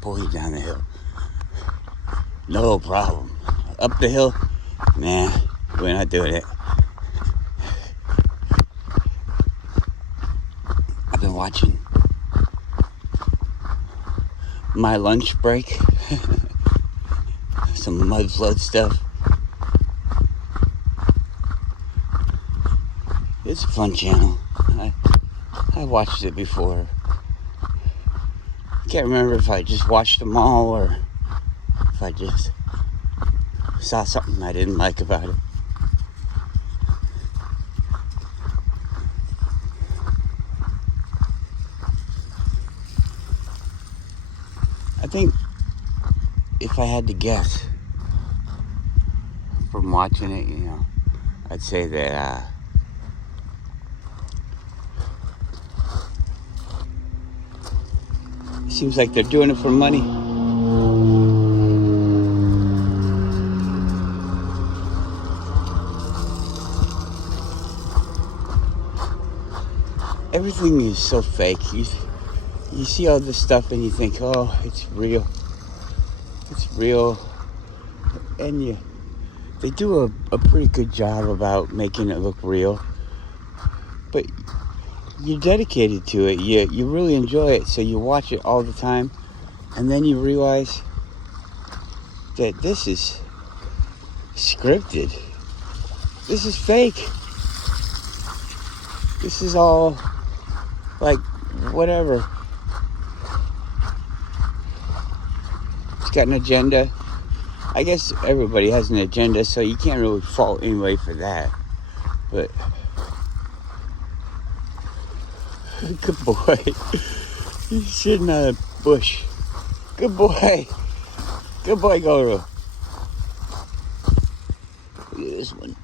pull you down the hill. No problem. Up the hill, nah, we're not doing it. I've been watching My Lunch Break, some mud flood stuff. It's a fun channel. I watched it before. I can't remember if I just watched them all or if I just saw something I didn't like about it. I think if I had to guess from watching it, I'd say that it seems like they're doing it for money. Everything is so fake. You see all this stuff and you think, oh, it's real. It's real. And they do a pretty good job about making it look real. But you're dedicated to it. You really enjoy it, so you watch it all the time. And then you realize that this is scripted. This is fake. This is all like whatever. It's got an agenda. I guess everybody has an agenda, so you can't really fault anybody for that. But good boy. He's sitting on a bush. Good boy. Good boy, Goro. Look at this one.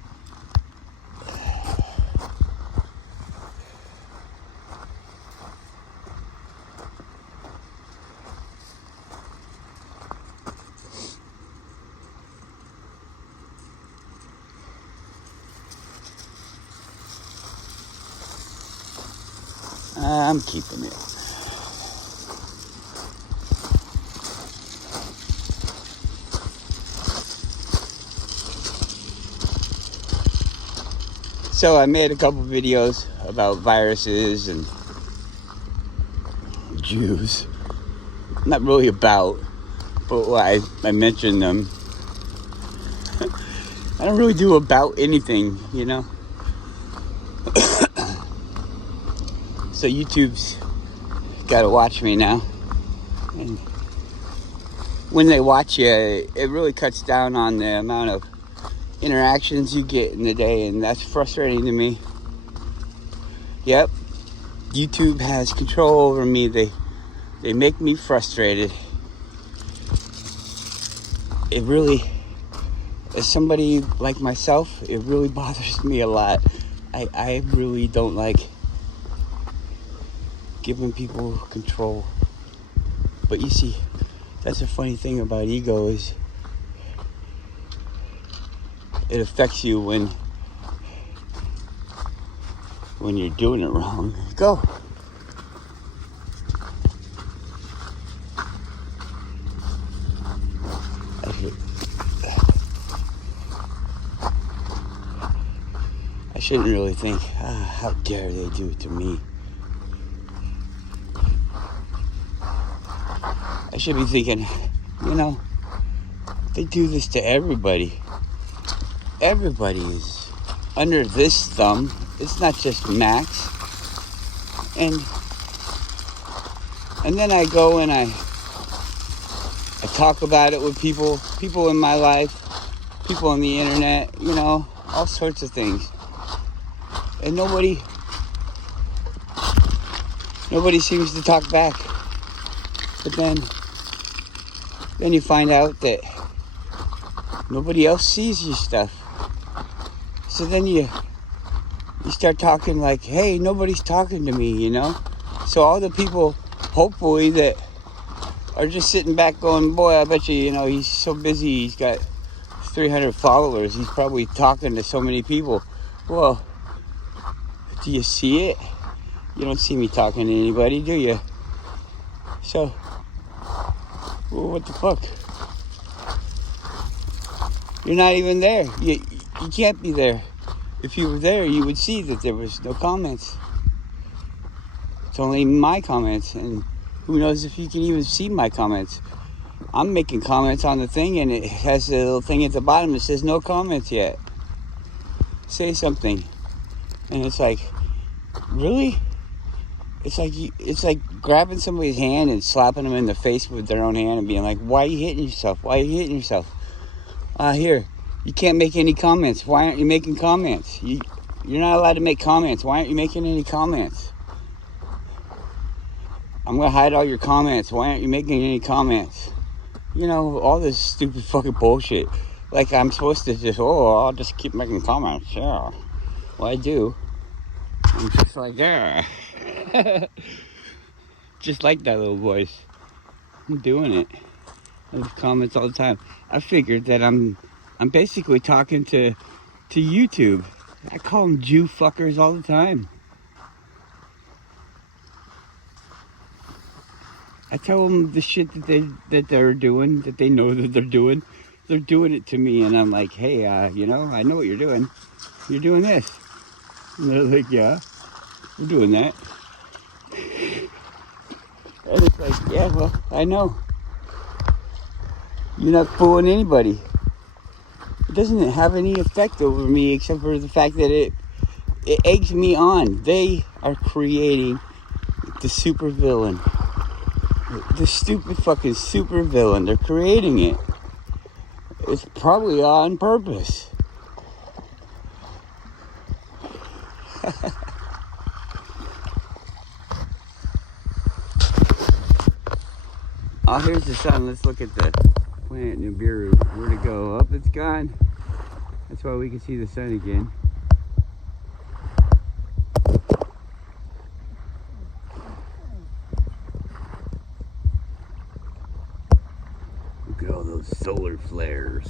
I'm keeping it. So I made a couple videos about viruses and Jews. Not really about, but I mentioned them. I don't really do about anything, So YouTube's got to watch me now. And when they watch you, it really cuts down on the amount of interactions you get in the day, and that's frustrating to me. Yep, YouTube has control over me. They make me frustrated. It really, as somebody like myself, it really bothers me a lot. I really don't like giving people control. But you see, that's a funny thing about ego is it affects you when you're doing it wrong. Go. I shouldn't really think, how dare they do it to me. I should be thinking, they do this to everybody. Everybody is under this thumb. It's not just Max. And then I go and I talk about it with people in my life, people on the internet, all sorts of things. And nobody seems to talk back. But then you find out that nobody else sees your stuff. So then you start talking like, hey, nobody's talking to me, So all the people, hopefully, that are just sitting back going, boy, I bet you, he's so busy, he's got 300 followers, he's probably talking to so many people. Well, do you see it? You don't see me talking to anybody, do you? So Well, what the fuck? You're not even there. You can't be there. If you were there, you would see that there was no comments. It's only my comments, and who knows if you can even see my comments. I'm making comments on the thing, and it has a little thing at the bottom that says no comments yet. Say something. And it's like, really? It's like grabbing somebody's hand and slapping them in the face with their own hand and being like, why are you hitting yourself? Why are you hitting yourself? Here, you can't make any comments. Why aren't you making comments? You're not allowed to make comments. Why aren't you making any comments? I'm going to hide all your comments. Why aren't you making any comments? You know, all this stupid fucking bullshit. Like I'm supposed to just, I'll just keep making comments. Yeah. Well, I do. I'm just like, yeah. Just like that little voice. I'm doing it. I leave comments all the time. I figured that I'm basically talking to YouTube. I call them Jew fuckers all the time. I tell them the shit that they're doing, that they know that they're doing. They're doing it to me, and I'm like, hey, I know what you're doing. You're doing this. And they're like, yeah, we're doing that. And it's like, yeah, well, I know. You're not fooling anybody. It doesn't have any effect over me except for the fact that it eggs me on. They are creating the super villain. The stupid fucking super villain. They're creating it. It's probably on purpose. Oh, here's the sun. Let's look at the planet Nibiru. Where'd it go? Up, it's gone. That's why we can see the sun again. Look at all those solar flares.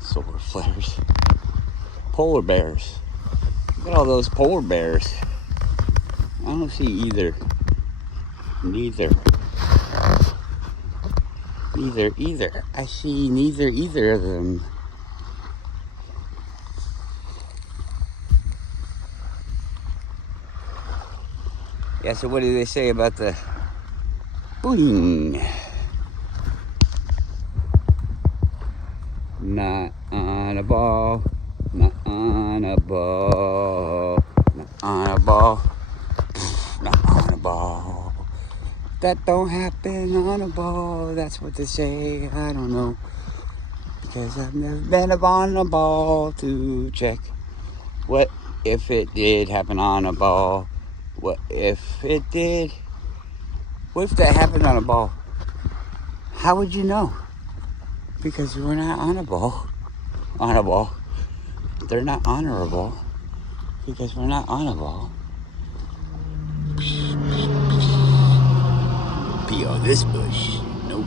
Solar flares. Polar bears. Look at all those polar bears. I don't see either. Neither. I see either of them. Yeah, so what do they say about the boing? Not on a ball. Not on a ball. Not on a ball. Not on a ball. That don't happen on a ball. That's what they say. I don't know. Because I've never been on a ball to check. What if it did happen on a ball? What if it did? What if that happened on a ball? How would you know? Because we're not on a ball. On a ball. They're not honorable. Because we're not on a ball. Pee on this bush. Nope.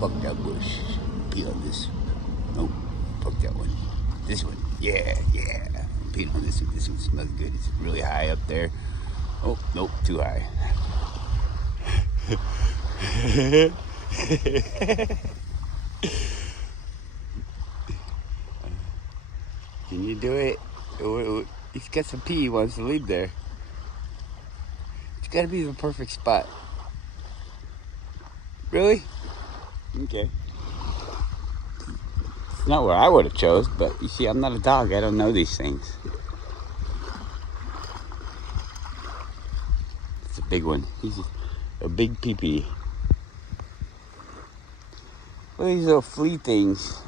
Fuck that bush. Pee on this. Nope. Fuck that one. This one. Yeah. Pee on this one. This one smells good. It's really high up there. Oh, nope. Too high. Can you do it? He's got some pee. He wants to leave there. It's got to be the perfect spot. Really? Okay. It's not where I would have chose, but you see, I'm not a dog. I don't know these things. It's a big one. He's a big pee-pee. Look at these little flea things.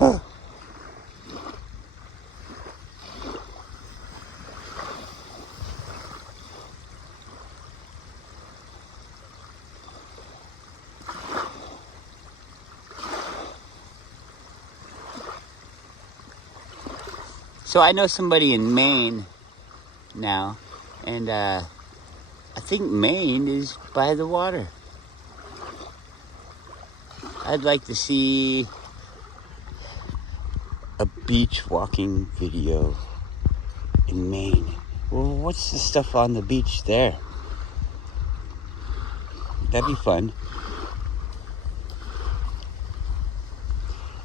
Huh. So I know somebody in Maine now, and I think Maine is by the water. I'd like to see a beach walking video in Maine. Well, what's the stuff on the beach there? That'd be fun.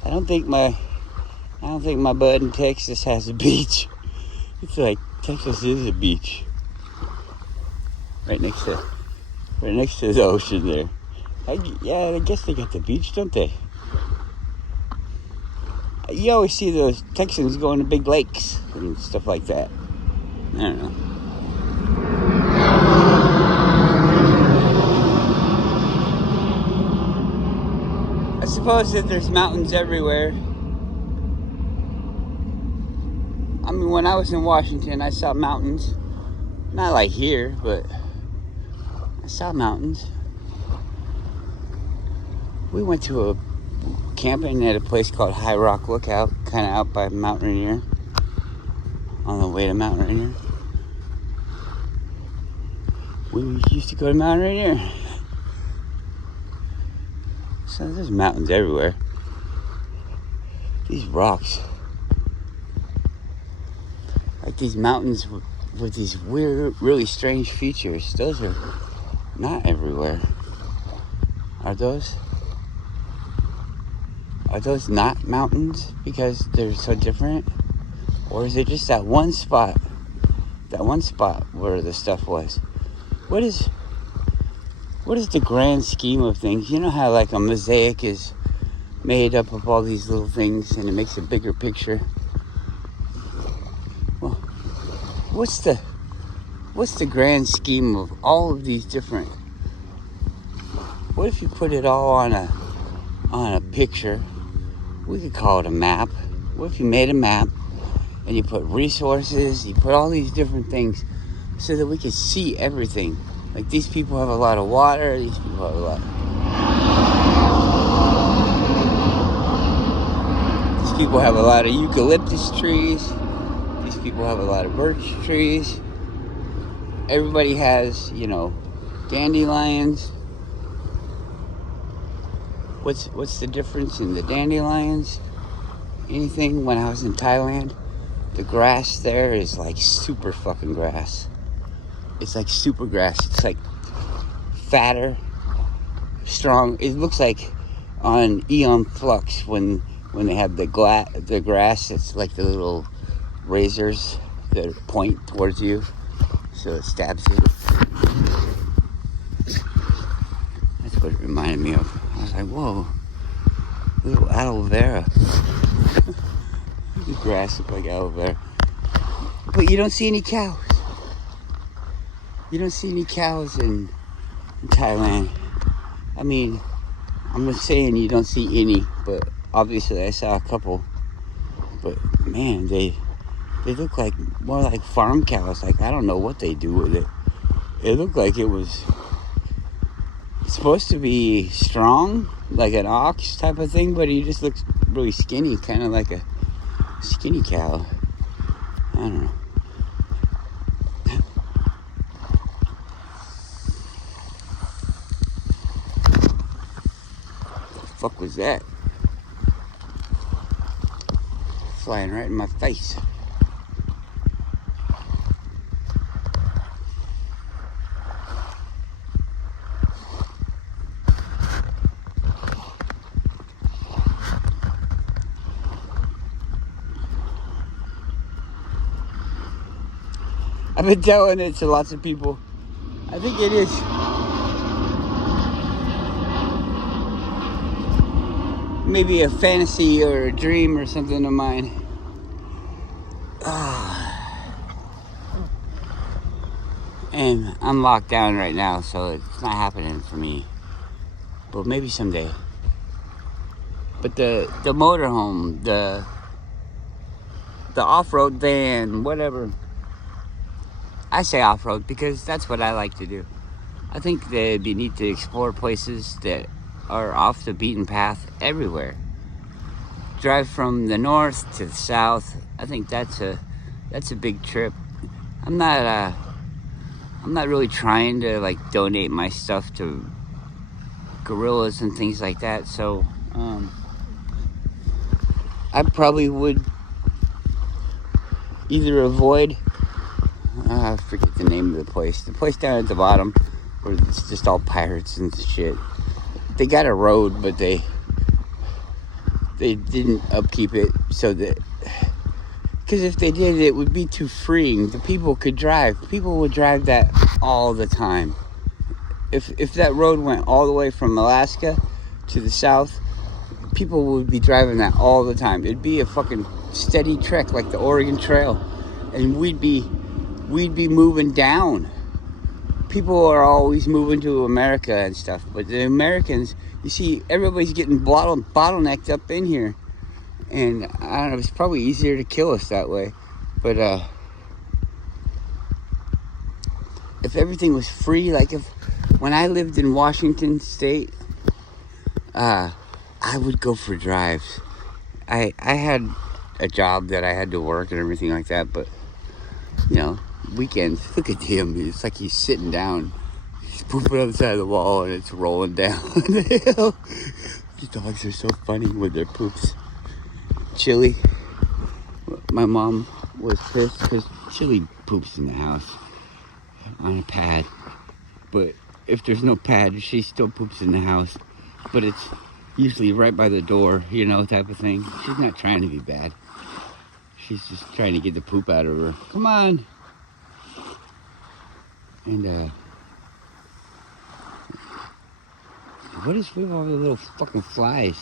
I don't think my bud in Texas has a beach. It's like Texas is a beach. Right next to the ocean there. I guess they got the beach, don't they? You always see those Texans going to big lakes and stuff like that. I don't know. I suppose that there's mountains everywhere. I mean, when I was in Washington, I saw mountains. Not like here, but I saw mountains. We went to a camping at a place called High Rock Lookout, kind of out by Mount Rainier, on the way to Mount Rainier. We used to go to Mount Rainier. So there's mountains everywhere. These rocks, like these mountains with these weird, really strange features, those are not everywhere. Are those not mountains because they're so different? Or is it just that one spot where the stuff was? What is the grand scheme of things? You know how like a mosaic is made up of all these little things and it makes a bigger picture? Well, what's the grand scheme of all of these different? What if you put it all on a picture? We could call it a map. What if you made a map and you put resources, you put all these different things so that we could see everything? Like these people have a lot of water, these people have a lot. These people have a lot of eucalyptus trees. These people have a lot of birch trees. Everybody has, dandelions. What's the difference in the dandelions? Anything? When I was in Thailand, the grass there is like super fucking grass. It's like super grass. It's like fatter, strong. It looks like on Aeon Flux when they have the grass. It's like the little razors that point towards you, so it stabs you. That's what it reminded me of. I was like, whoa, little aloe vera. The grass looked like aloe vera. But you don't see any cows. You don't see any cows in Thailand. I mean, I'm not saying you don't see any, but obviously I saw a couple. But man, they look like more like farm cows. Like I don't know what they do with it. It looked like it was supposed to be strong, like an ox type of thing, but he just looks really skinny, kind of like a skinny cow. I don't know. What the fuck was that? Flying right in my face. I've been telling it to lots of people. I think it is. Maybe a fantasy or a dream or something of mine. And I'm locked down right now, so it's not happening for me. But maybe someday. But the motorhome, the off-road van, whatever. I say off-road because that's what I like to do. I think that it'd be neat to explore places that are off the beaten path everywhere. Drive from the north to the south. I think that's a big trip. I'm not really trying to like donate my stuff to gorillas and things like that. So I probably would either avoid. I forget the name of the place. The place down at the bottom where it's just all pirates and shit. They got a road, but they didn't upkeep it so that, because if they did, it would be too freeing. The people could drive. People would drive that all the time. If that road went all the way from Alaska to the south, people would be driving that all the time. It'd be a fucking steady trek like the Oregon Trail, and we'd be moving down. People are always moving to America and stuff, but the Americans, you see, everybody's getting bottlenecked up in here, and I don't know, it's probably easier to kill us that way. But if everything was free, like when I lived in Washington State, I would go for drives. I had a job that I had to work and everything like that, but you know, weekends, look at him. It's like he's sitting down. He's pooping on the side of the wall and it's rolling down the hill. The dogs are so funny with their poops. Chili, my mom was pissed because Chili poops in the house on a pad. But if there's no pad, she still poops in the house. But it's usually right by the door, you know, type of thing. She's not trying to be bad. She's just trying to get the poop out of her. Come on. And, what is with all the little fucking flies?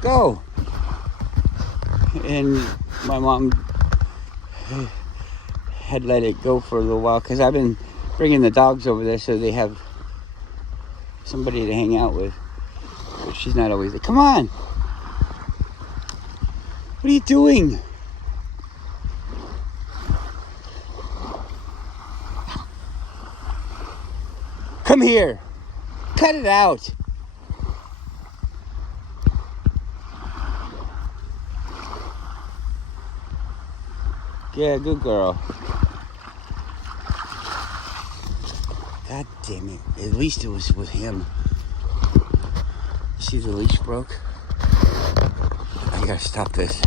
Go! And my mom had let it go for a little while because I've been bringing the dogs over there so they have somebody to hang out with. But she's not always like, come on! What are you doing? Come here. Cut it out. Yeah, good girl. God damn it. At least it was with him. See the leash broke? I gotta stop this.